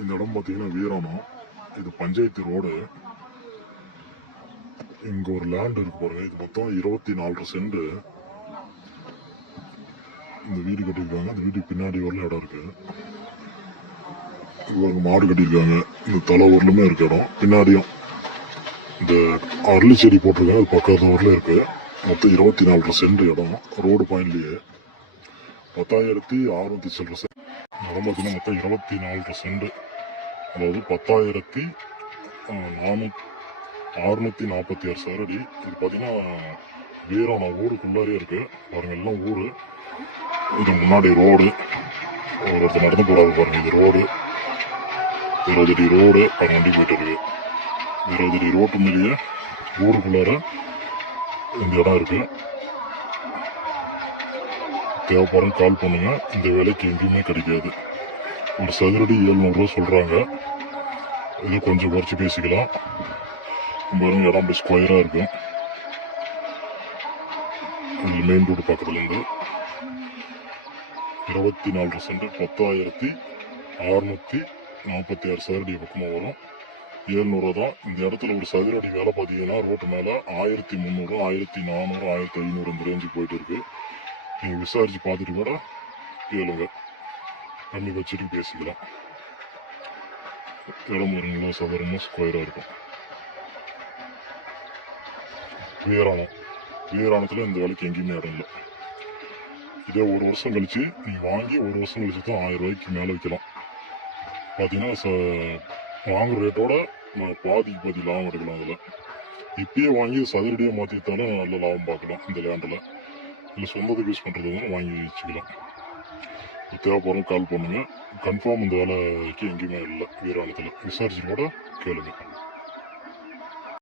இந்த இடம் பார்த்தீங்கன்னா வீராணம். இது பஞ்சாயத்து ரோடு. இங்க ஒரு லேண்ட் இருக்கு பாருங்க. இது மொத்தம் 24 சென்ட். இந்த வீடு கட்டியிருக்காங்க. இந்த வீட்டுக்கு பின்னாடி வரல இடம் இருக்கு. இவங்க மாடு கட்டியிருக்காங்க. இந்த தலை ஊர்லுமே இருக்கு இடம். பின்னாடியும் இந்த அரளி செடி போட்டிருக்காங்க. அது பக்கத்து ஊர்ல இருக்கு. மொத்தம் 24 சென்ட் இடம். ரோடு பாயிண்ட்லயே 10,600 சில்லற சென்ட். இடம் பார்த்தீங்கன்னா மொத்தம் 24 சென்ட். அதாவது 10,646 சதுரடி. இது பார்த்தீங்கன்னா வீராணம் ஊருக்குள்ளாரே இருக்கு பாருங்க. எல்லாம் ஊரு. இது முன்னாடி ரோடு. ஒருத்தர் நடந்து போறாரு பாருங்க. இது ரோடு. 20 அடி ரோடு. வண்டி போயிட்டு இருக்கு. 20 அடி ரோட்டு மேலேயே ஊருக்குள்ளார இந்த இடம் இருக்கு. தேவைப்படும் கால் பண்ணுங்க. இந்த வேலைக்கு எங்கேயுமே கிடைக்காது. ஒரு சதுரடி 700 ரூபா சொல்றாங்க. இது கொஞ்சம் குறைச்சி பேசிக்கலாம். பாருங்க இடம் அப்படி ஸ்கொயரா இருக்கும். மெயின் ரோடு பக்கத்துல இருந்து 24 சென்ட் 10,646 சதுரடி பக்கமா வரும். 700 தான். இந்த இடத்துல ஒரு சதுரடி வேலை பார்த்தீங்கன்னா ரோட்டு மேல 1,300, 1,400, 1,500 இந்த ரேஞ்சுக்கு போயிட்டு இருக்கு. நீங்க விசாரிச்சு பார்த்துட்டு கூட கேளுங்க. கம்மி வச்சுட்டு பேசிக்கலாம். இடம் வருங்களா சதுரமா ஸ்கொயரா இருக்கும். வீராணத்துல இந்த வேலைக்கு எங்கேயுமே இடம் இல்லை. இதே ஒரு வருஷம் கழிச்சு நீங்க வாங்கி ஒரு வருஷம் கழிச்சு தான் 1000 ரூபாய்க்கு மேல வைக்கலாம். பாத்தீங்கன்னா வாங்குற ரேட்டோட பாதிக்கு பாதி லாபம் எடுக்கலாம். அதுல இப்பயே வாங்கி சதுரடியே மாத்திட்டாலும் நல்ல லாபம் பார்க்கலாம். இந்த லேண்டில் இல்லை சொந்தத்துக்கு யூஸ் பண்றது வாங்கி வச்சுக்கலாம். தேவைப்படும் கால் பண்ணுங்க. கன்ஃபார்ம் இந்த வேலைக்கு எங்கேயுமே இல்லை. வீராணத்துல விசாரிச்சு கூட கேளுங்க.